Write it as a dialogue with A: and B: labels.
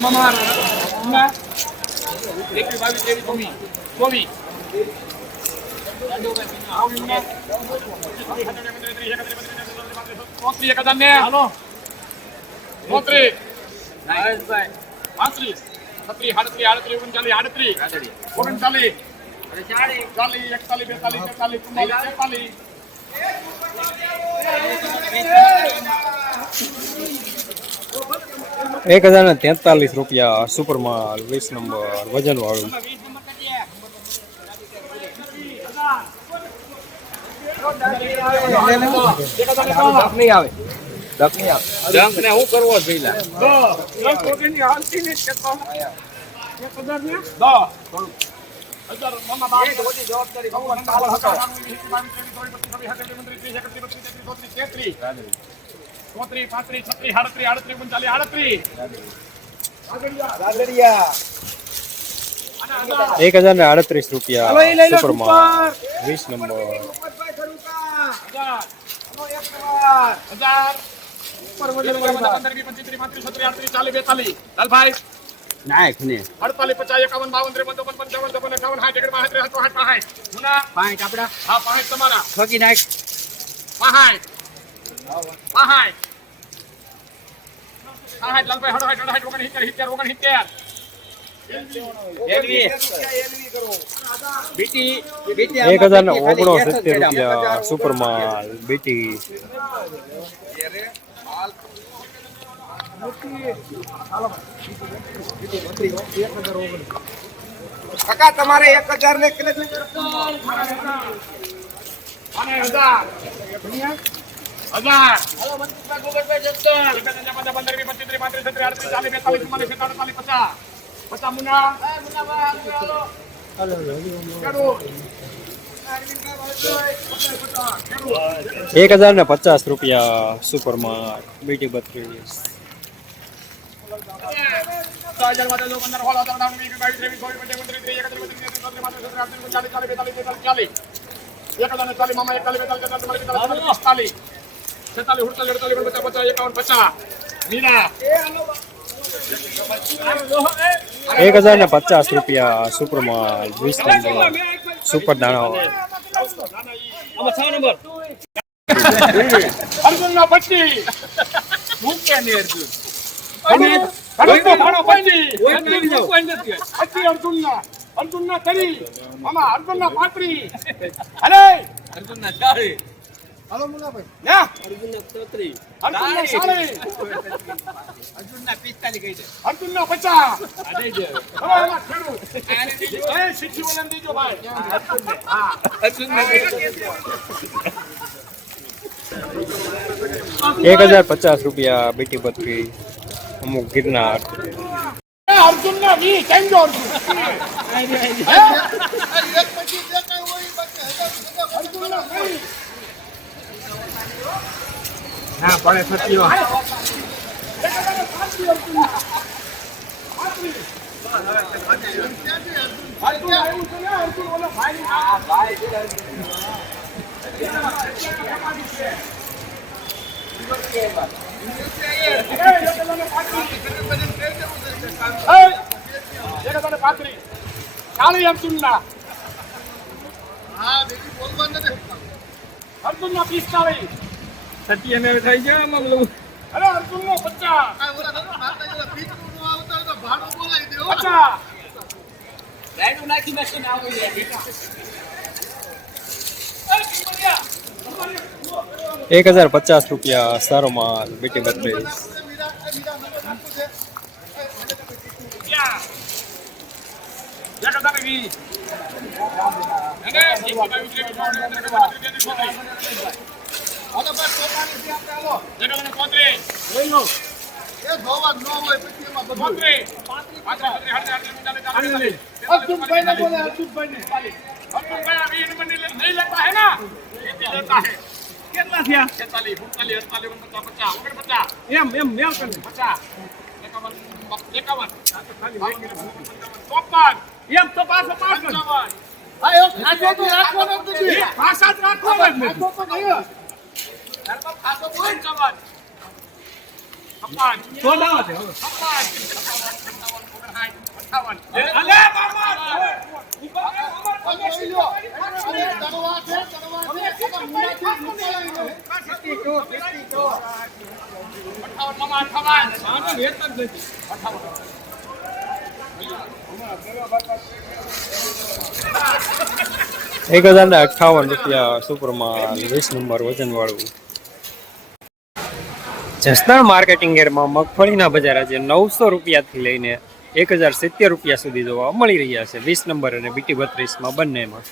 A: Mamar, una, એકવી બાવીસ ત્રેવીસ ચોવીસ ચોવીસ ચોત્રીસ એક હજાર ને હાલો ચોત્રીસ પાંત્રીસ છત્રીસ આડત્રીસ આડત્રીસ ઓગણચાલીસ આડત્રીસ ઓગણચાલીસ ચાલીસ એકતાલીસ બેતાલીસ તેતાલીસ ચુમ્માલીસ તેતાલીસ
B: એક હજાર ને તેતાલીસ રૂપિયા સુપરમાલ વીસ નંબર વજન વાળું.
C: નહીં
A: ચોત્રીસ પાંત્રીસ છત્રીસ આડત્રીસ આડત્રીસ ઓગણચાલીસ આડત્રીસ.
B: એક હજાર ને આડત્રીસ રૂપિયા સુપરમાલ વીસ નંબર.
C: નાખ ને
A: અડતાલીસ પચાસ એકાવન બાવન ત્રેપન ચોપન પંચાવન ચોપન એકાવન સાઠ એકડ બાસઠ ત્રેસઠ ચોસઠ પાંસઠ
C: પાંચ આપડા.
A: હા પાંચ તમારા.
C: ઠોકી નાખ.
A: પાંસઠ પાંસઠ પાંસઠ લાલભાઈ ઓગણ સિત્તેર સિત્તેર ઓગણ સિત્તેર.
C: એલવી. બીટી બીટી
B: એક હજાર ને ઓગણસિત્તેર રૂપિયા સુપરમાલ બીટી.
C: કાકા તમારે એક હજાર. ને કેટલે
A: અને હજાર હજાર પંદર વીસ પચીસ ત્રીસ પાંત્રીસ છત્રીસ આડત્રીસ ચાલીસ બેતાલીસ ચુમ્માલીસ સિત્તેર અડતાલીસ પચાસ પચાસ મુના
B: એક હજાર ને પચાસ રૂપિયા સુપરમાલ બીટી બત્રીસ એક હજાર ને પચાસ રૂપિયા સુપરમાલ વીસ નંબર સુપર દાણા
A: અર્જુન ના પટ્ટી. મૂકે ને અર્જુન. અર્જુન નો ભાણો પટ્ટી. પટ્ટી અર્જુન ના અર્જુન ના કરી. અર્જુન ના પાટરી અરે!
C: અર્જુન ના ચાળી.
A: ના
C: અર્જુન ના. ચોત્રી
A: અર્જુન ના સાડી
C: અર્જુન ના પિસ્તાલી કહી દે.
A: અર્જુન ના પચાસ.
C: આ દઈ
A: હવે એમાં ખેડૂત. એ સિદ્ધિ વાળાને દીજો ભાઈ. હા
C: અર્જુન ના
B: એક હજાર પચાસ રૂપિયા બેટી બત્રીસ અમુક ગિરનાર.
A: અર્જુન ના વી કેમ જો અર્જુન ના વી.
C: ના પડે સત્યો
A: અર્જુન આવ્યું છે ને અર્જુન ઓલો ભાઈ આ ભાઈ ચાલી અર્જુનના અર્જુનના પિસ્તાળીસ
C: સત્ય ને થઈ ગયા મગલું
A: અરે અર્જુનનો પચાસ પચાસ
C: રાઈડું નાખી નાખીને આવું
B: એક હજાર પચાસ રૂપિયા સારો માલ બીટી બત્રીસ
A: અર્જુનભાઈને બોલે અર્જુનભાઈને અર્જુનભાઈ અભી इन बंदे नहीं लेता है ना खेती लेता है કેટલા થયા 46 47 48 49 50 49 એમ એમ મેલ કર 50 51 51 ચોપન એમ તો પાછો પાછો હા એ ખાસો તો રાખવાનો જ નથી ભાષા જ રાખવાનો જ નથી ખાસો તો નહીં
B: એક હજાર ને અઠાવન રૂપિયા સુપરમાં વીસ નંબર વજન વાળું. જસદણ માર્કેટિંગ એરમાં મગફળીના બજાર આજે નવસો રૂપિયાથી લઈને એક હજાર સિત્તેર રૂપિયા સુધી જોવા મળી રહ્યા છે. વીસ નંબર અને બીટી બત્રીસમાં બંનેમાં.